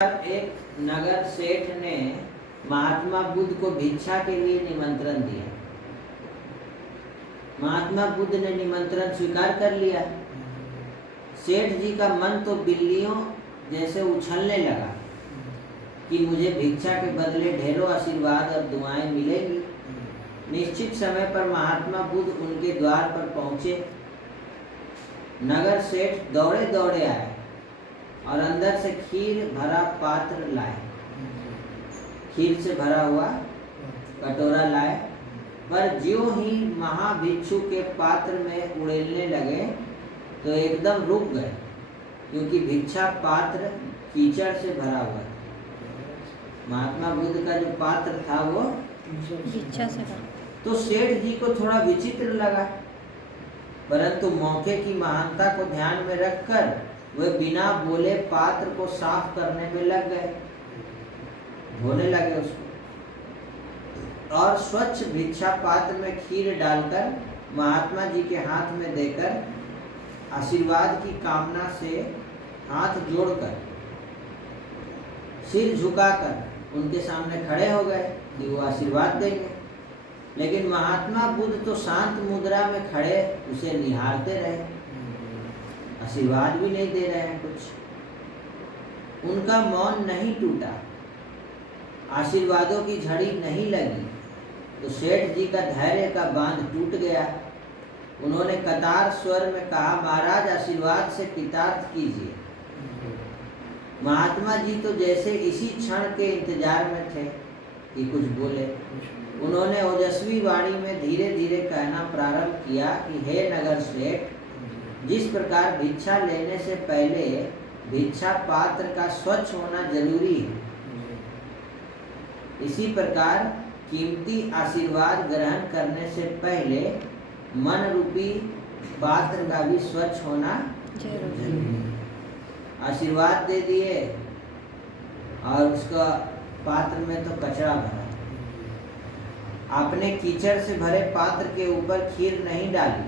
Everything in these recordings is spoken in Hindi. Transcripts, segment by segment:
एक नगर सेठ ने महात्मा बुद्ध को भिक्षा के लिए निमंत्रण दिया। महात्मा बुद्ध ने निमंत्रण स्वीकार कर लिया। सेठ जी का मन तो बिल्लियों जैसे उछलने लगा कि मुझे भिक्षा के बदले ढेरों आशीर्वाद और दुआएं मिलेंगी। निश्चित समय पर महात्मा बुद्ध उनके द्वार पर पहुंचे। नगर सेठ दौड़े दौड़े आए और अंदर से खीर भरा पात्र लाए। खीर से भरा हुआ कटोरा लाए, पर ज्यों ही महाभिक्षु के पात्र में उड़ेलने लगे तो एकदम रुक गए, क्योंकि भिक्षा पात्र कीचड़ से भरा हुआ था। महात्मा बुद्ध का जो पात्र था वो भिक्षा से भरा। तो सेठ जी को थोड़ा विचित्र लगा, परंतु मौके की महानता को ध्यान में रखकर वे बिना बोले पात्र को साफ करने में लग गए, धोने लगे उसको, और स्वच्छ भिक्षा पात्र में खीर डालकर महात्मा जी के हाथ में देकर आशीर्वाद की कामना से हाथ जोड़कर सिर झुकाकर उनके सामने खड़े हो गए कि वो आशीर्वाद देंगे। लेकिन महात्मा बुद्ध तो शांत मुद्रा में खड़े उसे निहारते रहे, आशीर्वाद भी नहीं दे रहे हैं कुछ। उनका मौन नहीं टूटा, आशीर्वादों की झड़ी नहीं लगी तो सेठ जी का धैर्य का बांध टूट गया। उन्होंने कतार स्वर में कहा, महाराज आशीर्वाद से कृतार्थ कीजिए। महात्मा जी तो जैसे इसी क्षण के इंतजार में थे कि कुछ बोले। उन्होंने ओजस्वी वाणी में धीरे धीरे कहना प्रारंभ किया कि हे नगर सेठ, जिस प्रकार भिक्षा लेने से पहले भिक्षा पात्र का स्वच्छ होना जरूरी है, इसी प्रकार कीमती आशीर्वाद ग्रहण करने से पहले मन रूपी पात्र का भी स्वच्छ होना जरूरी है। आशीर्वाद दे दिए और उसका पात्र में तो कचरा भरा। आपने कीचड़ से भरे पात्र के ऊपर खीर नहीं डाली,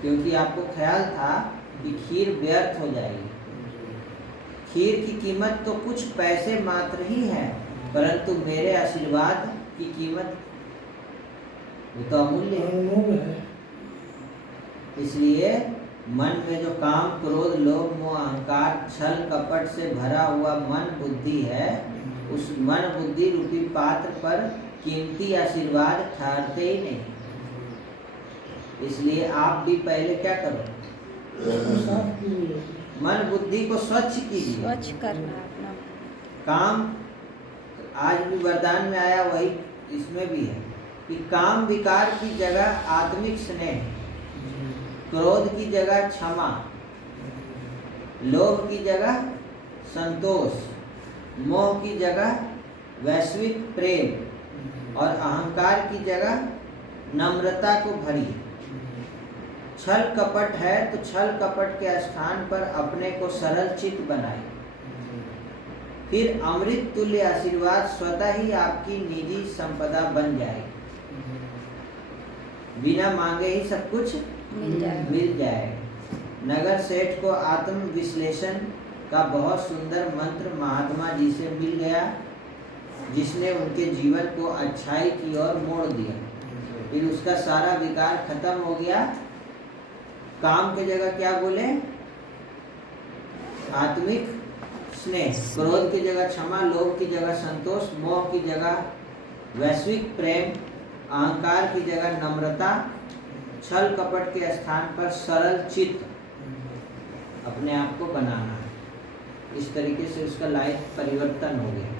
क्योंकि आपको ख्याल था कि खीर व्यर्थ हो जाएगी। खीर की कीमत तो कुछ पैसे मात्र ही है, परंतु मेरे आशीर्वाद की कीमत वो तो अमूल्य है। इसलिए मन में जो काम, क्रोध, लोभ, मोह, अहंकार, छल, कपट से भरा हुआ मन बुद्धि है, उस मन बुद्धि रूपी पात्र पर कीमती आशीर्वाद ठहरते ही नहीं। इसलिए आप भी पहले क्या करो, मन बुद्धि को स्वच्छ कीजिए। स्वच्छ करना अपना काम आज भी वरदान में आया, वही इसमें भी है कि काम विकार की जगह आत्मिक स्नेह, क्रोध की जगह क्षमा, लोभ की जगह संतोष, मोह की जगह वैश्विक प्रेम और अहंकार की जगह नम्रता को भरिए। छल कपट है तो छल कपट के स्थान पर अपने को सरल चित्त बनाइए, फिर अमृत तुल्य आशीर्वाद स्वतः ही आपकी निजी संपदा बन जाएगी। बिना मांगे ही सब कुछ मिल जाएगा। नगर सेठ को आत्म विश्लेषण का बहुत सुंदर मंत्र महात्मा जी से मिल गया, जिसने उनके जीवन को अच्छाई की ओर मोड़ दिया। फिर उसका सारा विकार खत्म हो गया। काम की जगह क्या बोले, आत्मिक स्नेह, क्रोध की जगह क्षमा, लोभ की जगह संतोष, मोह की जगह वैश्विक प्रेम, अहंकार की जगह नम्रता, छल कपट के स्थान पर सरल चित्त अपने आप को बनाना है। इस तरीके से उसका लाइफ परिवर्तन हो गया।